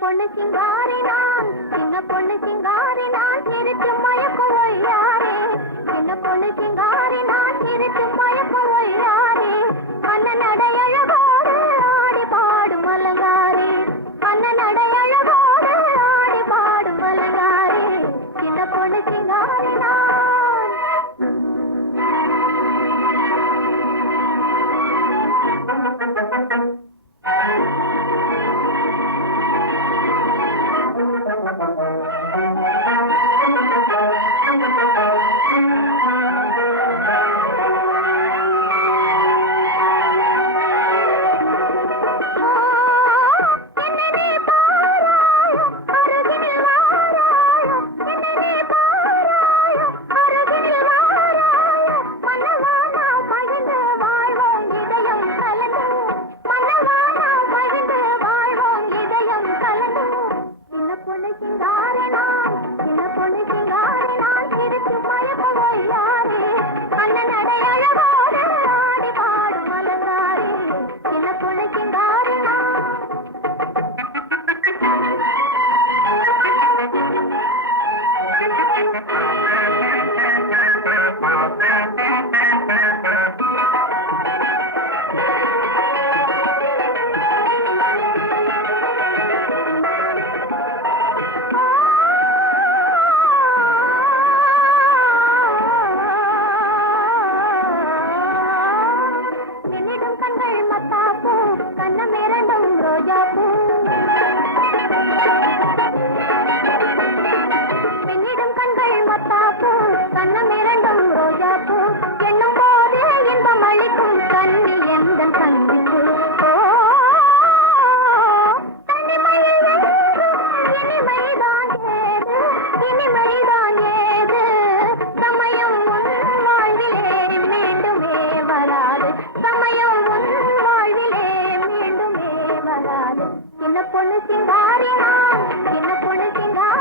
பொண்ணு சிங்காரி நான், சின்ன பொண்ணு சிங்காரி நான், சிரித்து மயக்கும் ஒய்யாரே. சின்ன பொண்ணு சிங்காரி நான், சிரித்து மயக்கும் ஒய்யாரே. அண்ணன் அடையழகோடு ஆடி பாடும் அலங்காரே. அண்ணன் அடையழகோடு ஆடி பாடும் அலங்காரே. சின்ன பொண்ணு சிங்காரி நான். சின்ன பொண்ணு சிங்காரி நான், சின்ன பொண்ணு சிங்காரி.